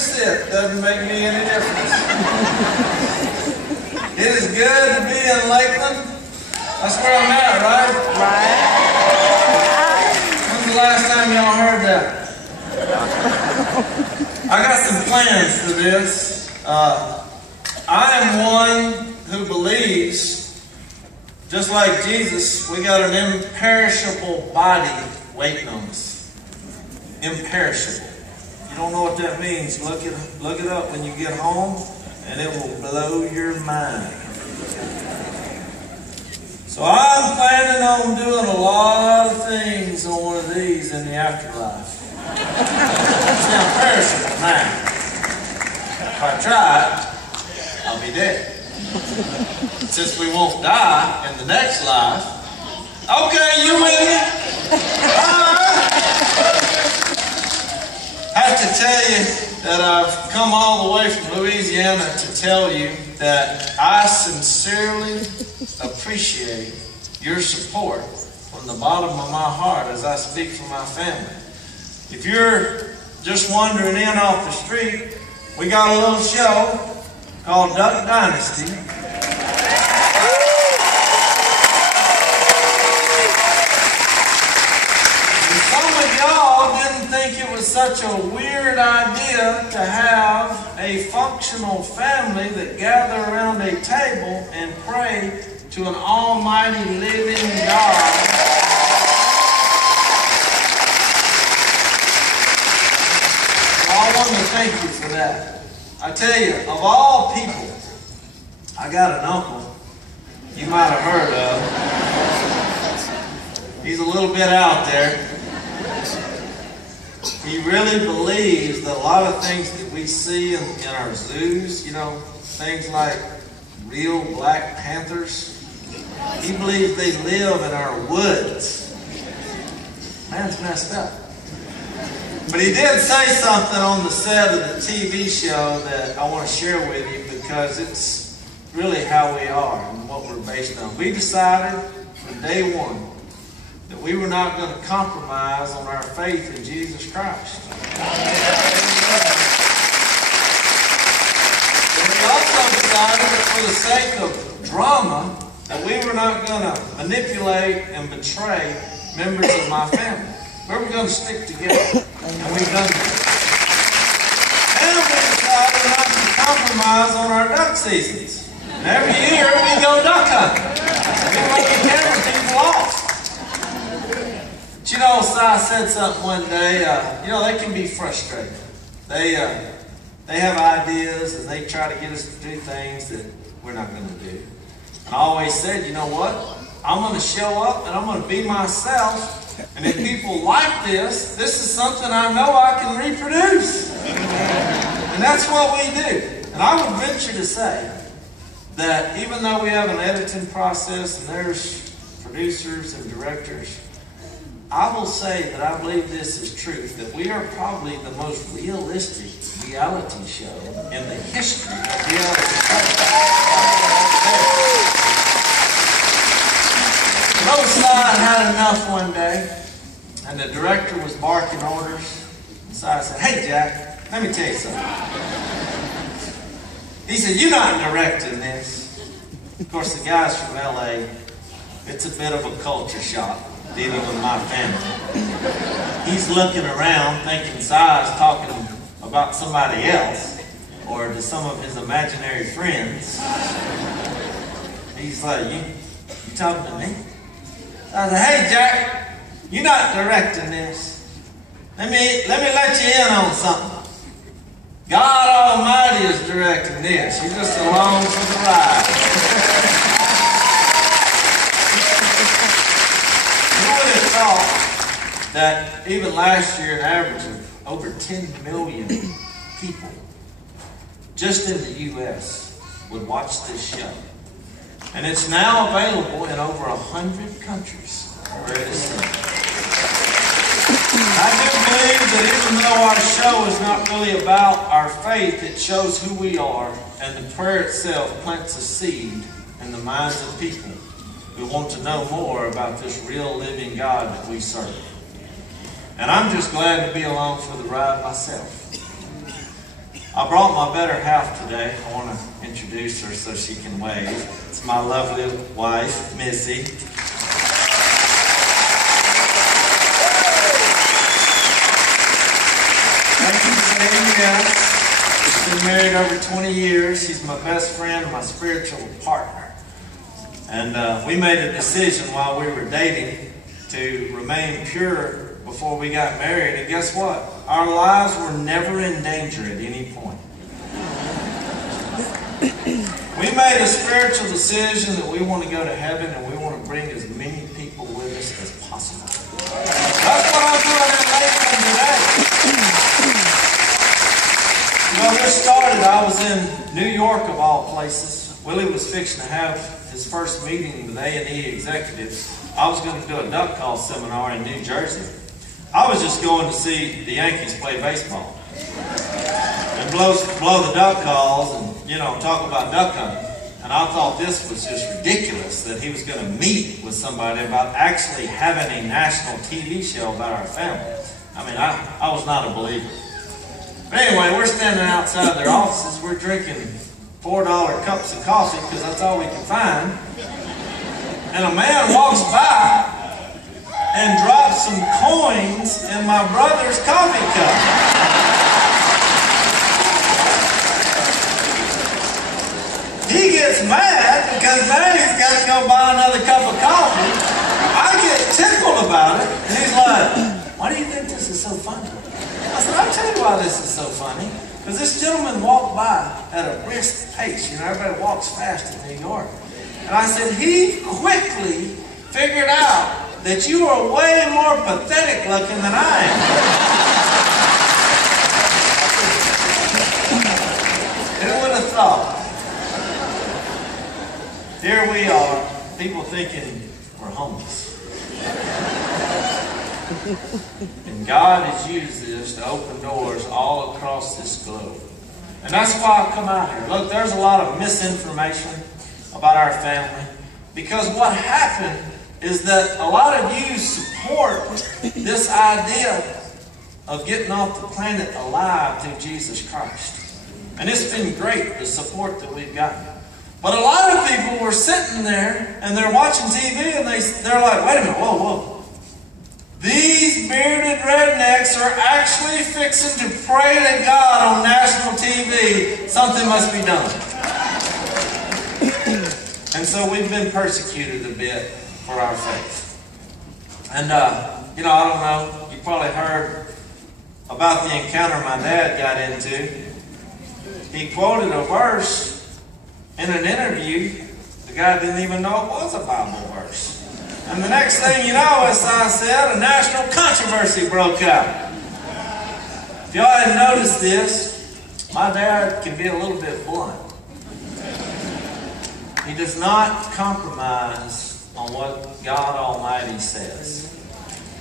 sit doesn't make me any difference. It is good to be in Lakeland. That's where I'm at, right? Right. When's the last time y'all heard that? I got some plans for this. I am one who believes, just like Jesus, we got an imperishable body waiting on us. Imperishable. If you don't know what that means, look it up when you get home, and it will blow your mind. So I'm planning on doing a lot of things on one of these in the afterlife. It's imperishable now. If I try it, I'll be dead. Since we won't die in the next life, okay, you with me? I have to tell you that I've come all the way from Louisiana to tell you that I sincerely appreciate your support from the bottom of my heart as I speak for my family. If you're just wandering in off the street, we got a little show called Duck Dynasty. And some of y'all didn't think it was such a weird idea to have a functional family that gather around a table and pray to an almighty living God. I want to thank you for that. I tell you, of all people, I got an uncle you might have heard of. He's a little bit out there. He really believes that a lot of things that we see in our zoos, you know, things like real black panthers, he believes they live in our woods. Man's messed up. But he did say something on the set of the TV show that I want to share with you because it's really how we are and what we're based on. We decided from day one that we were not going to compromise on our faith in Jesus Christ. And we also decided that for the sake of drama, that we were not going to manipulate and betray members of my family. We were going to stick together. And we've done that. And we decided not to compromise on our duck seasons. And every year we go duck hunting. We want the camera people off. But you know, Si said something one day, you know, they can be frustrated. They have ideas and they try to get us to do things that we're not going to do. And I always said, you know what? I'm going to show up and I'm going to be myself. And if people like this is something I know I can reproduce. And that's what we do. And I would venture to say that even though we have an editing process and there's producers and directors, I will say that I believe this is truth, that we are probably the most realistic reality show in the history of reality shows. Both sides had enough one day, and the director was barking orders. And so I said, hey Jack, let me tell you something. He said, you're not directing this. Of course, the guys from LA, it's a bit of a culture shock dealing with my family. He's looking around thinking Si's talking about somebody else or to some of his imaginary friends. He's like, you talking to me? I said, hey Jack, you're not directing this. Let me let you in on something. God Almighty is directing this. You're just along for the ride. Who would have thought that even last year an average of over 10 million people just in the U.S. would watch this show? And it's now available in over 100 countries where it is seen. I do believe that even though our show is not really about our faith, it shows who we are, and the prayer itself plants a seed in the minds of people who want to know more about this real living God that we serve. And I'm just glad to be along for the ride myself. I brought my better half today. I want to introduce her so she can wave. It's my lovely wife, Missy. Thank you for saying yes. We've been married over 20 years. She's my best friend and my spiritual partner. And we made a decision while we were dating to remain pure before we got married. And guess what? Our lives were never in danger at any point. We made a spiritual decision that we want to go to heaven and we want to bring as many people with us as possible. That's what I'm doing in Lakeland today. When this started, I was in New York of all places. Willie was fixing to have his first meeting with A&E executives. I was going to do a duck call seminar in New Jersey. I was just going to see the Yankees play baseball and blow the duck calls and, talk about duck hunting. And I thought this was just ridiculous that he was going to meet with somebody about actually having a national TV show about our family. I mean, I was not a believer. But anyway, we're standing outside their offices. We're drinking $4 cups of coffee because that's all we can find. And a man walks by and drops some coins in my brother's coffee cup. He gets mad because now he's got to go buy another cup of coffee. I get tickled about it, and he's like, "Why do you think this is so funny?" I said, "I'll tell you why this is so funny. Because this gentleman walked by at a brisk pace. Everybody walks fast in New York. And I said, he quickly figured out that you are way more pathetic looking than I am." Who would have thought? Here we are, people thinking we're homeless. And God has used this to open doors all across this globe. And that's why I come out here. Look, there's a lot of misinformation about our family. Because what happened is that a lot of you support this idea of getting off the planet alive through Jesus Christ. And it's been great, the support that we've gotten. But a lot of people were sitting there and they're watching TV and they're like, wait a minute, whoa. These bearded rednecks are actually fixing to pray to God on national TV. Something must be done. And so we've been persecuted a bit for our faith. And, I don't know, you probably heard about the encounter my dad got into. He quoted a verse in an interview. The guy didn't even know it was a Bible verse. And the next thing you know, as I said, a national controversy broke out. If y'all hadn't noticed this, my dad can be a little bit blunt. He does not compromise on what God Almighty says.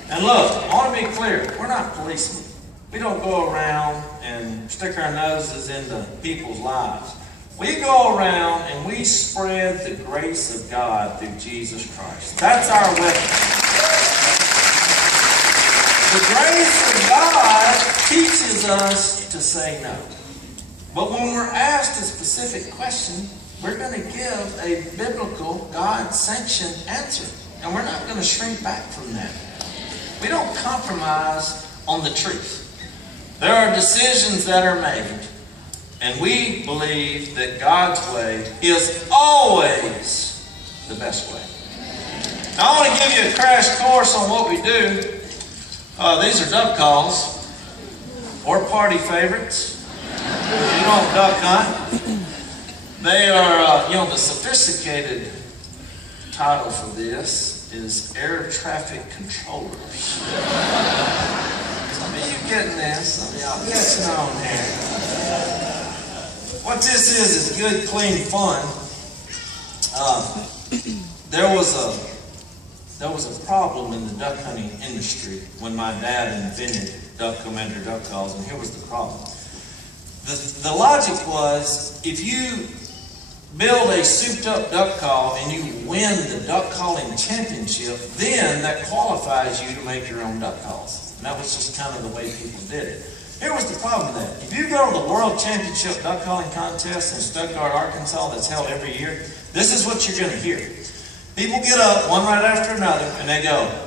And look, I want to be clear, we're not policemen. We don't go around and stick our noses into people's lives. We go around and we spread the grace of God through Jesus Christ. That's our weapon. The grace of God teaches us to say no. But when we're asked a specific question, we're going to give a biblical, God-sanctioned answer. And we're not going to shrink back from that. We don't compromise on the truth. There are decisions that are made. And we believe that God's way is always the best way. Now, I want to give you a crash course on what we do. These are duck calls or party favorites. You don't duck hunt. They are, the sophisticated title for this is air traffic controllers. Some of you getting this, some of y'all catching on here. What this is good, clean fun. There was a problem in the duck hunting industry when my dad invented commander duck calls, and here was the problem. The logic was, if you build a souped-up duck call and you win the duck calling championship, then that qualifies you to make your own duck calls. And that was just kind of the way people did it. Here was the problem with that. If you go to the World Championship Duck Calling Contest in Stuttgart, Arkansas, that's held every year, this is what you're going to hear. People get up, one right after another, and they go.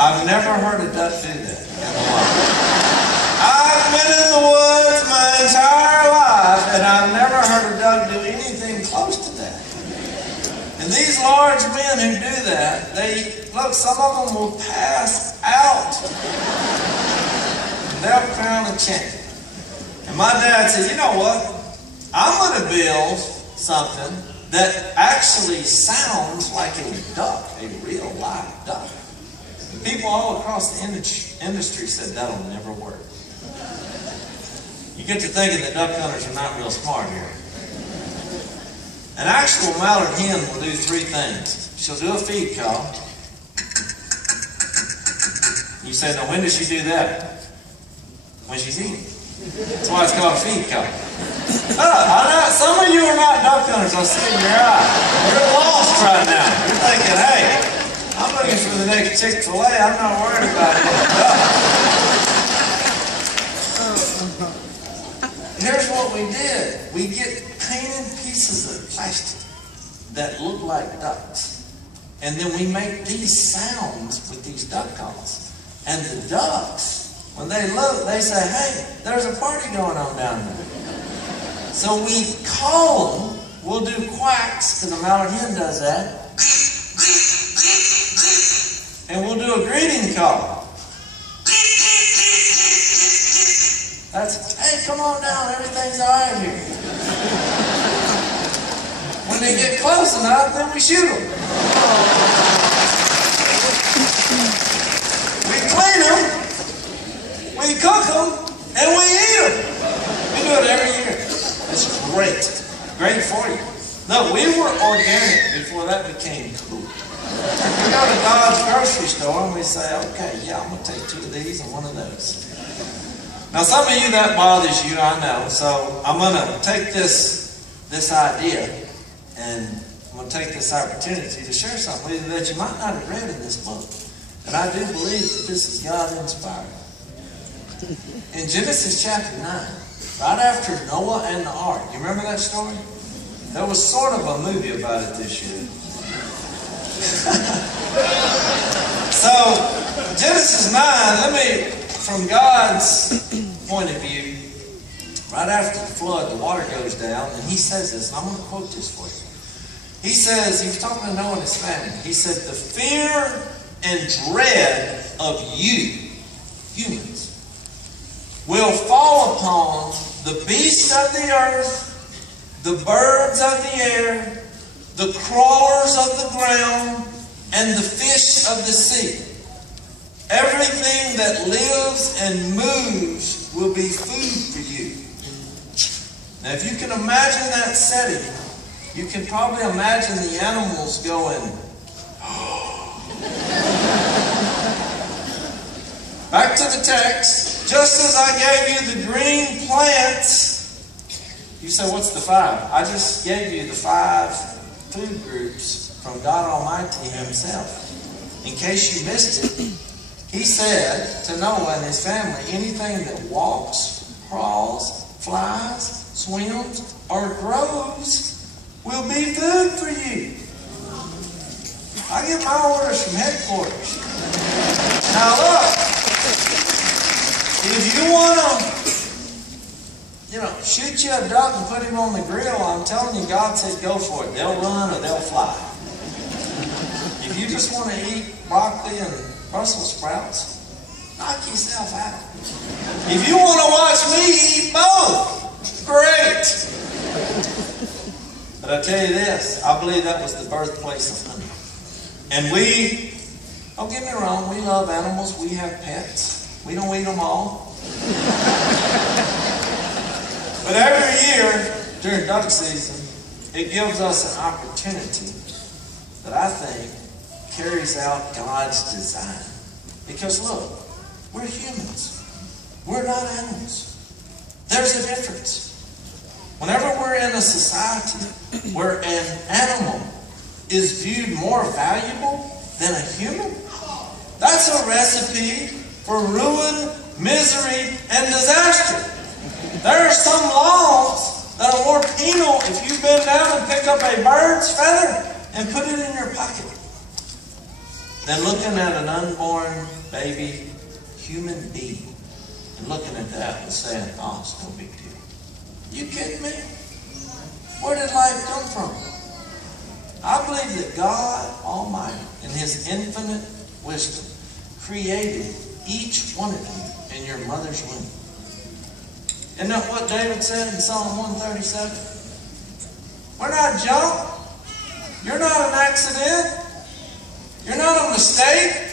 I've never heard a duck do that in the wild. I've been in the woods my entire life, and I've never heard a duck do anything close to that. And these large men who do that, look, some of them will pass out. They'll crown a champion. And my dad said, you know what? I'm going to build something that actually sounds like a duck, a real live duck. People all across the industry said that'll never work. You get to thinking that duck hunters are not real smart here. An actual mallard hen will do three things. She'll do a feed call. You say, now when does she do that? When she's eating. That's why it's called a feed call. I know some of you are not duck hunters. I see in your eye. You're lost right now. You're thinking, hey, I'm looking for the next Chick-fil-A. I'm not worried about it. Here's what we did. We get painted pieces of plastic that look like ducks. And then we make these sounds with these duck calls. And the ducks, when they look, they say, hey, there's a party going on down there. So we call them. We'll do quacks, because a mallard hen does that. And we'll do a greeting call. That's, hey, come on down, everything's all right here. When they get close enough, then we shoot them. We clean them, we cook them, and we eat them. We do it every year. It's great. Great for you. No, we were organic before that became cool. We go to Dodge grocery store and we say, okay, yeah, I'm going to take 2 of these and 1 of those. Now, some of you, that bothers you, I know. So I'm going to take this idea and I'm going to take this opportunity to share something with you that you might not have read in this book. And I do believe that this is God-inspired. In Genesis chapter 9, right after Noah and the ark, you remember that story? There was sort of a movie about it this year. So, Genesis 9, from God's point of view, right after the flood, the water goes down, and he says this, and I'm going to quote this for you. He says, he was talking to Noah and his family, he said, the fear and dread of you, humans, will fall upon the beasts of the earth, the birds of the air, the crawlers of the ground, and the fish of the sea. Everything that lives and moves will be food for you. Now, if you can imagine that setting, you can probably imagine the animals going, Back to the text. Just as I gave you the green plants. You say, what's the 5? I just gave you the 5 food groups from God Almighty Himself. In case you missed it, He said to Noah and his family, anything that walks, crawls, flies, swims, or grows will be food for you. I get my orders from headquarters. Now look, if you want to, shoot you a duck and put him on the grill, I'm telling you, God said go for it. They'll run or they'll fly. If you just want to eat broccoli and Brussels sprouts, knock yourself out. If you want to watch me eat both, great. But I tell you this, I believe that was the birthplace of hunting. And we, don't get me wrong, we love animals, we have pets. We don't eat them all. But every year, during duck season, it gives us an opportunity that I think carries out God's design. Because look, we're humans. We're not animals. There's a difference. Whenever we're in a society where an animal is viewed more valuable than a human, that's a recipe for ruin, misery, and disaster. There are some laws that are more penal if you bend down and pick up a bird's feather and put it in your pocket than looking at an unborn baby human being and looking at that and saying, oh, it's no big deal. You kidding me? Where did life come from? I believe that God Almighty, in His infinite wisdom, created each one of you in your mother's womb. Isn't that what David said in Psalm 137? We're not junk. You're not an accident. You're not a mistake.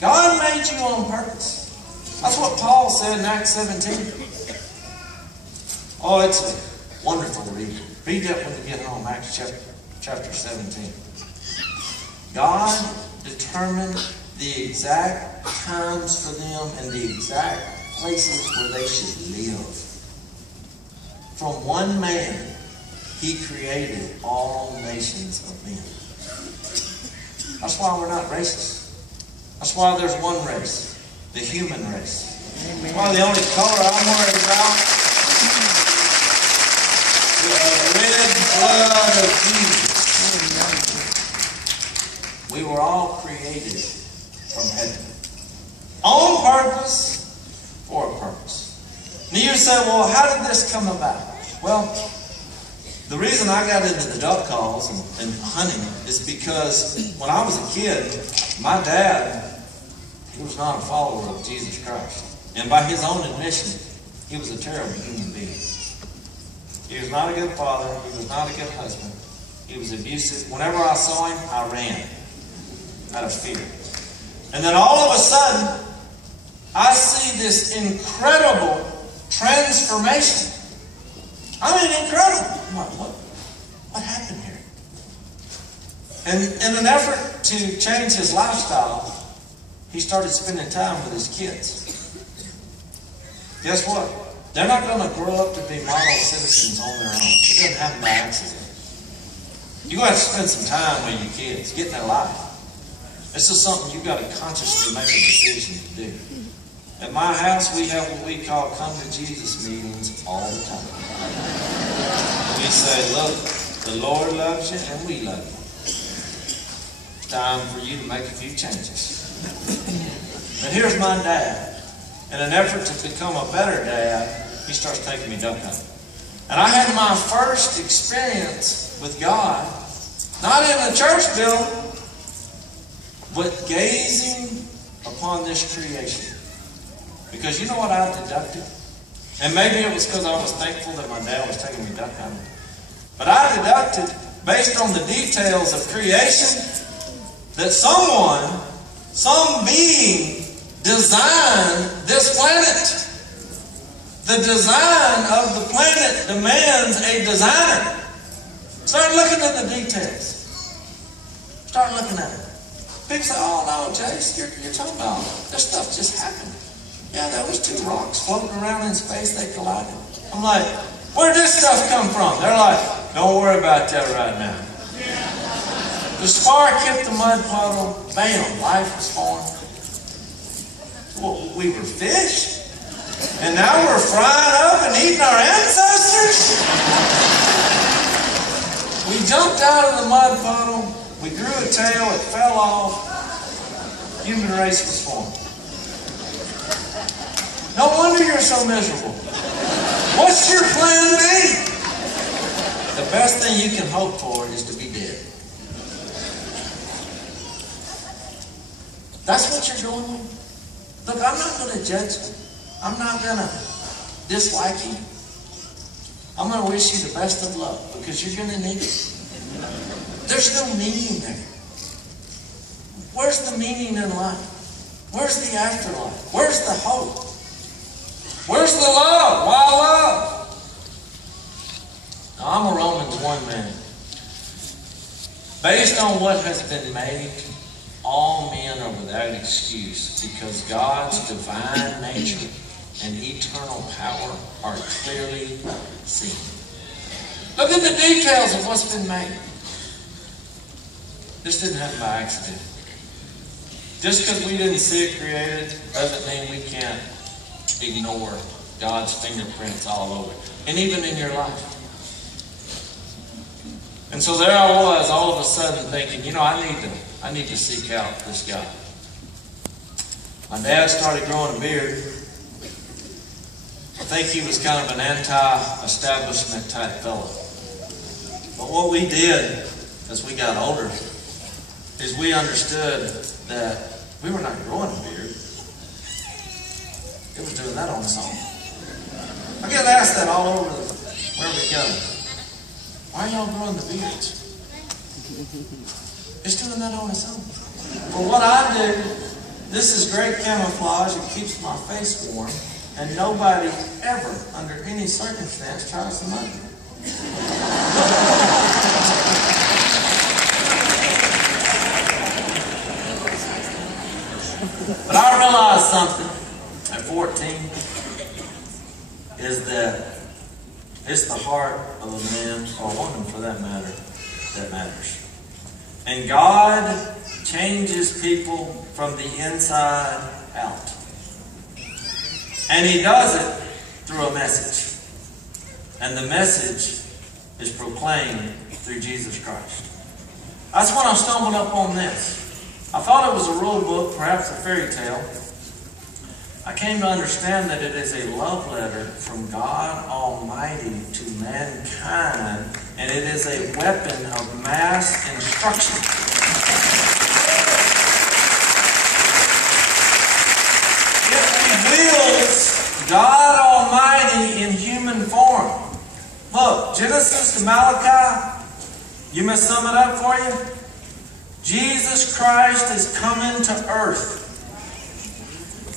God made you on purpose. That's what Paul said in Acts 17. Oh, it's a wonderful read. Read that when you get home, Acts chapter 17. God determined the exact times for them and the exact places where they should live. From one man, He created all nations of men. That's why we're not racist. That's why there's one race, the human race. That's why the only color I'm worried about is the red blood of Jesus. We were all created from heaven. On purpose, for a purpose. And you say, well, how did this come about? Well, the reason I got into the duck calls and hunting is because when I was a kid, my dad, he was not a follower of Jesus Christ. And by his own admission, he was a terrible human being. He was not a good father. He was not a good husband. He was abusive. Whenever I saw him, I ran out of fear. And then all of a sudden, I see this incredible transformation. I mean, incredible. I'm like, what happened here? And in an effort to change his lifestyle, he started spending time with his kids. Guess what? They're not going to grow up to be model citizens on their own. It doesn't happen by accident. You're going to have to spend some time with your kids, get in their life. This is something you've got to consciously make a decision to do. At my house, we have what we call come to Jesus meetings all the time. We say, look, the Lord loves you and we love you. It's time for you to make a few changes. But here's my dad. In an effort to become a better dad, he starts taking me duck hunting. And I had my first experience with God, not in a church building, but gazing upon this creation. Because you know what I deducted? And maybe it was because I was thankful that my dad was taking me duck hunting. But I deducted, based on the details of creation, that someone, some being, designed this planet. The design of the planet demands a designer. Start looking at the details. Start looking at it. People say, oh no, Jase, you're talking about this stuff just happened. Yeah, there was two rocks floating around in space, they collided. I'm like, where did this stuff come from? They're like, don't worry about that right now. The spark hit the mud puddle, bam, life was formed. Well, we were fish, and now we're frying up and eating our ancestors. We jumped out of the mud puddle, we grew a tail, it fell off, human race was formed. No wonder you're so miserable. What's your plan B? The best thing you can hope for is to be dead. That's what you're going with? Look, I'm not going to judge you. I'm not going to dislike you. I'm going to wish you the best of luck because you're going to need it. There's no meaning there. Where's the meaning in life? Where's the afterlife? Where's the hope? Where's the love? Why love? Now, I'm a Romans 1 man. Based on what has been made, all men are without excuse because God's divine nature and eternal power are clearly seen. Look at the details of what's been made. This didn't happen by accident. Just because we didn't see it created doesn't mean we can't ignore God's fingerprints all over it. And even in your life. And so there I was all of a sudden thinking, you know, I need to seek out this guy. My dad started growing a beard. I think he was kind of an anti-establishment type fellow. But what we did as we got older is we understood that we were not growing a beard. It was doing that on its own. I get asked that all over where we go. Why are y'all growing the beards? It's doing that on its own. Well, what I do, this is great camouflage. It keeps my face warm. And nobody ever, under any circumstance, tries to mug me. But I realized something at 14 is that it's the heart of a man, or a woman for that matter, that matters. And God changes people from the inside out. And He does it through a message. And the message is proclaimed through Jesus Christ. That's when I stumbled up on this. I thought it was a rule book, perhaps a fairy tale. I came to understand that it is a love letter from God Almighty to mankind, and it is a weapon of mass instruction. It reveals God Almighty in human form. Look, Genesis to Malachi, you must sum it up for you. Jesus Christ is coming to earth.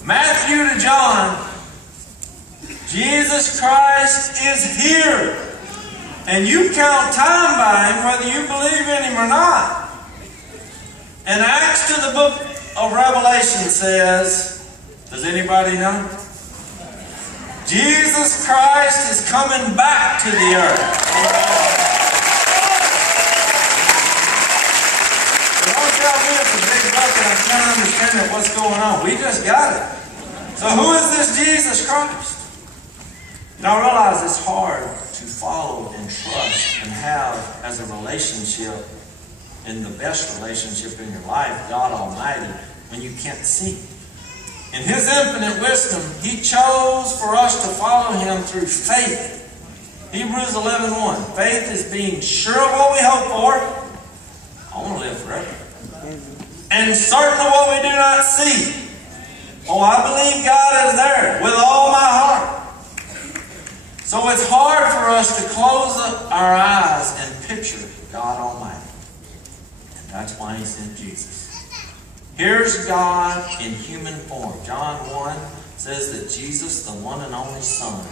Matthew to John, Jesus Christ is here. And you count time by Him whether you believe in Him or not. And Acts to the book of Revelation says, does anybody know? Jesus Christ is coming back to the earth. Don't tell me it's a big book and I can't understand what's going on. We just got it. So who is this Jesus Christ? Now I realize it's hard to follow and trust and have as a relationship, in the best relationship in your life, God Almighty, when you can't see. In His infinite wisdom, He chose for us to follow Him through faith. Hebrews 11:1. Faith is being sure of what we hope for. I want to live forever. And certain of what we do not see. Oh, I believe God is there with all my heart. So it's hard for us to close our eyes and picture God Almighty. And that's why He sent Jesus. Here's God in human form. John 1 says that Jesus, the one and only Son,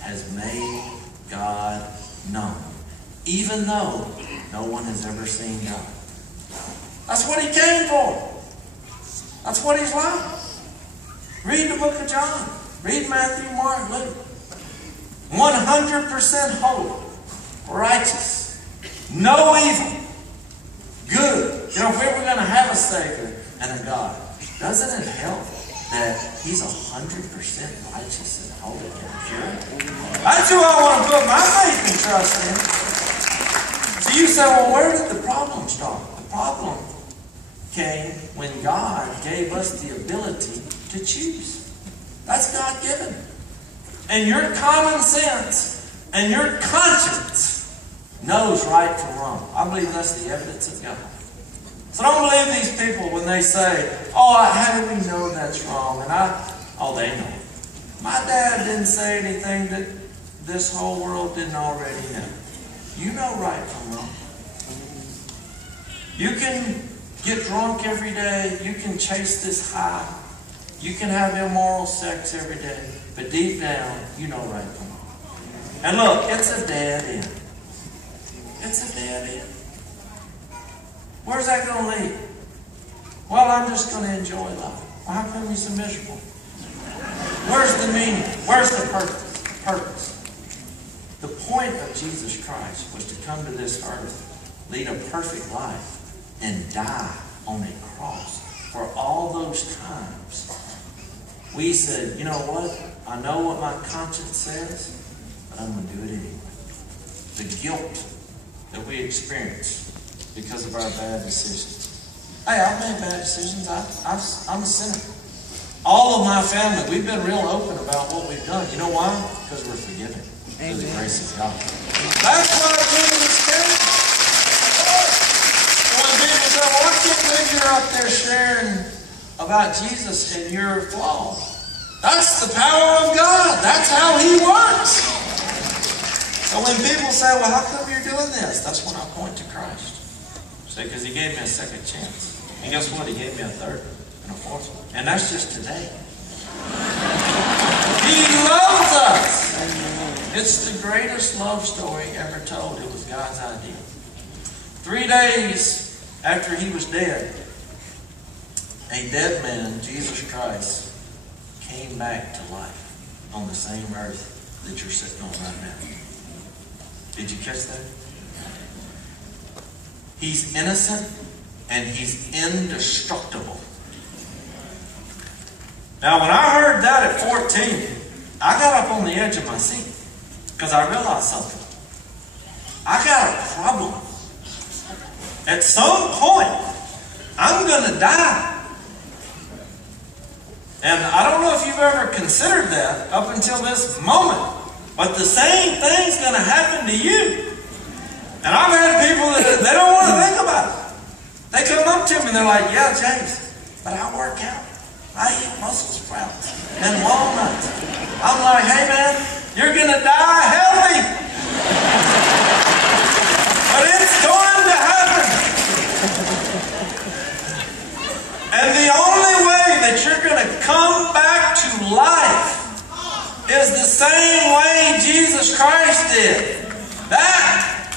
has made God known. Even though no one has ever seen God. That's what He came for. That's what He's like. Read the book of John. Read Matthew, Mark, Luke. 100% holy, righteous, no evil, good. You know, if we were going to have a Savior and a God, doesn't it help that He's 100% righteous and holy and pure? That's who I want to put my faith and trust in. So you say, well, where did the problem start? The problem came when God gave us the ability to choose. That's God-given. And your common sense and your conscience knows right from wrong. I believe that's the evidence of God. So don't believe these people when they say, oh, how do we know that's wrong? And they know. My dad didn't say anything that this whole world didn't already know. You know right from wrong. You can get drunk every day. You can chase this high. You can have immoral sex every day. But deep down, you know right from wrong. And look, it's a dead end. It's a dead end. Where's that going to lead? Well, I'm just going to enjoy life. Well, how come you're so miserable? Where's the meaning? Where's the purpose? The point of Jesus Christ was to come to this earth, lead a perfect life, and die on a cross for all those times. We said, you know what? I know what my conscience says, but I'm going to do it anyway. The guilt that we experience because of our bad decisions. Hey, I've made bad decisions. I'm a sinner. All of my family, we've been real open about what we've done. You know why? Because we're forgiven. Through the grace of God. That's why Jesus came. When people say, well, I can't believe you're up there sharing about Jesus and your flaws. That's the power of God. That's how He works. So when people say, well, how come you're doing this? That's when I point to Christ. Say, because He gave me a second chance. And guess what? He gave me a third and a fourth one. And that's just today. He loves us. It's the greatest love story ever told. It was God's idea. 3 days after He was dead, a dead man, Jesus Christ, came back to life on the same earth that you're sitting on right now. Did you catch that? He's innocent and He's indestructible. Now, when I heard that at 14, I got up on the edge of my seat because I realized something. I got a problem. At some point, I'm going to die. And I don't know if you've ever considered that up until this moment, but the same thing's going to happen to you. And I've had people that they don't want to think about it. They come up to me and they're like, yeah, James, but I work out. I eat Brussels sprouts and walnuts. I'm like, hey man, you're going to die healthy. But it's going to happen. And the only way that you're going to come back to life is the same way Jesus Christ did. That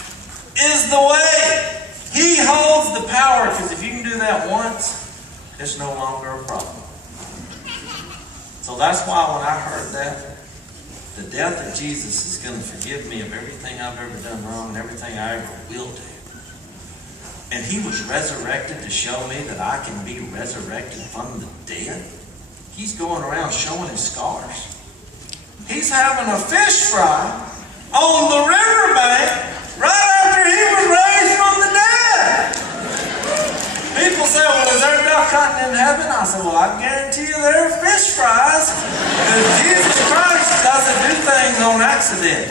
is the way. He holds the power, because if you can do that once, it's no longer a problem. So that's why when I heard that, the death of Jesus is going to forgive me of everything I've ever done wrong and everything I ever will do. And He was resurrected to show me that I can be resurrected from the dead. He's going around showing His scars. He's having a fish fry on the riverbank right after He was raised from the dead. People say, well, is there duck hunting in heaven? I said, well, I guarantee you there are fish fries. Because Jesus Christ doesn't do things on accident.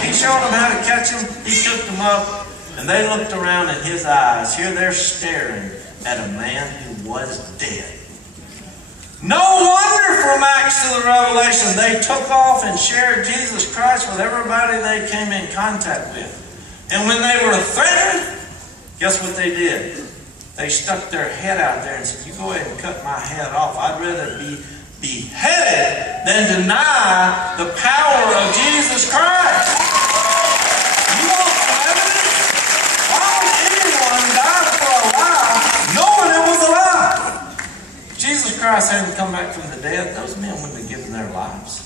He showed them how to catch them. He took them up. And they looked around in His eyes. Here they're staring at a man who was dead. No wonder from Acts to the Revelation they took off and shared Jesus Christ with everybody they came in contact with. And when they were threatened, guess what they did? They stuck their head out there and said, you go ahead and cut my head off. I'd rather be beheaded than deny the power of Jesus Christ. You want some evidence? Why would anyone die for a lie knowing it was a lie? Jesus Christ hadn't come back from the dead. Those men wouldn't have given their lives.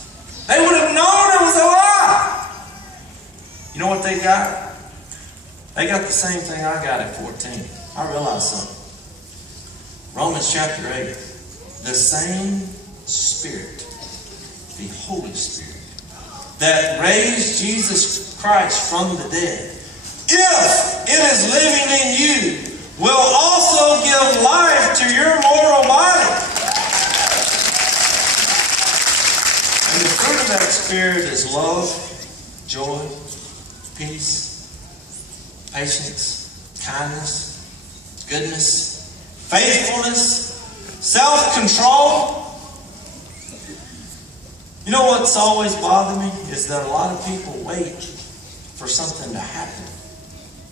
They would have known it was a lie. You know what they got? They got the same thing I got at 14. I realized something. Romans chapter 8. The same Spirit, the Holy Spirit, that raised Jesus Christ from the dead, if it is living in you, will also give life to your mortal body. And the fruit of that Spirit is love, joy, peace, patience, kindness, goodness, faithfulness, self-control. You know what's always bothered me is that a lot of people wait for something to happen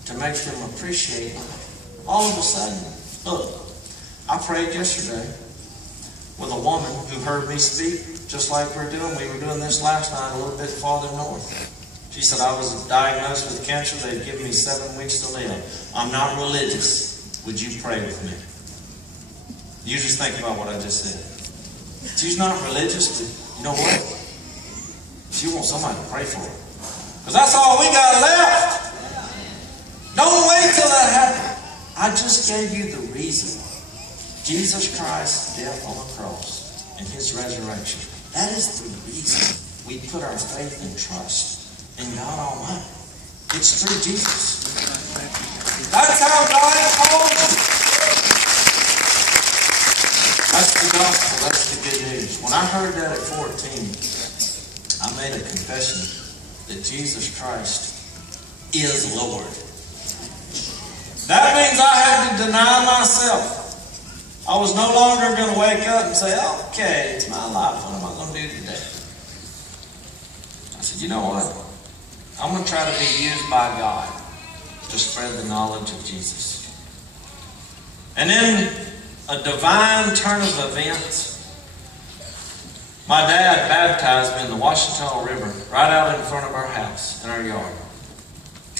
to make them appreciate life. All of a sudden, look, I prayed yesterday with a woman who heard me speak just like we're doing. We were doing this last night a little bit farther north. She said, I was diagnosed with cancer. They'd given me 7 weeks to live. I'm not religious. Would you pray with me? You just think about what I just said. She's not religious, but you know what? She wants somebody to pray for her. Because that's all we got left. Don't wait till that happens. I just gave you the reason. Jesus Christ's death on the cross and His resurrection. That is the reason we put our faith and trust in God Almighty. It's through Jesus. That's how God called you. That's the gospel. That's the good news. When I heard that at 14, I made a confession that Jesus Christ is Lord. That means I had to deny myself. I was no longer going to wake up and say, okay, it's my life. What am I going to do today? I said, you know what? I'm going to try to be used by God to spread the knowledge of Jesus. And in a divine turn of events, my dad baptized me in the Washita River right out in front of our house, in our yard.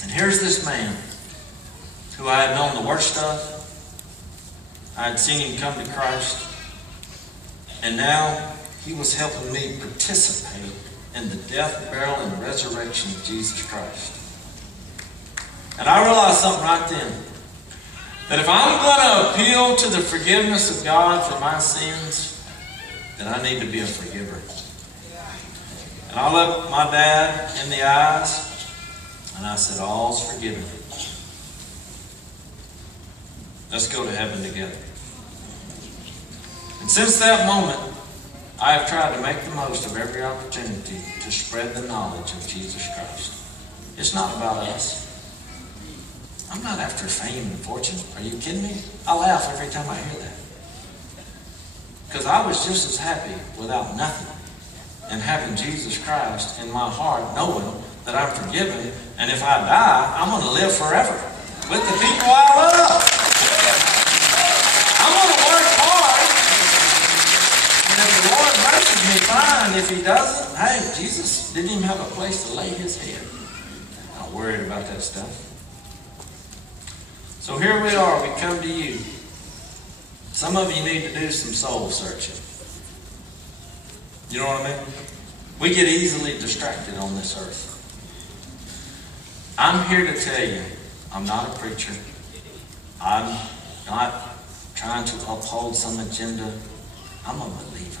And here's this man who I had known the worst of. I had seen him come to Christ. And now he was helping me participate in the death, burial, and resurrection of Jesus Christ. And I realized something right then. That if I'm going to appeal to the forgiveness of God for my sins, then I need to be a forgiver. And I looked my dad in the eyes, and I said, all's forgiven. Let's go to heaven together. And since that moment, I have tried to make the most of every opportunity to spread the knowledge of Jesus Christ. It's not about us. I'm not after fame and fortune. Are you kidding me? I laugh every time I hear that. Because I was just as happy without nothing and having Jesus Christ in my heart, knowing that I'm forgiven, and if I die, I'm going to live forever with the people I love. I'm going to work hard, and if the Lord mercies me, fine. If He doesn't, hey, Jesus didn't even have a place to lay His head. I'm not worried about that stuff. So here we are, we come to you. Some of you need to do some soul searching. You know what I mean? We get easily distracted on this earth. I'm here to tell you, I'm not a preacher. I'm not trying to uphold some agenda. I'm a believer.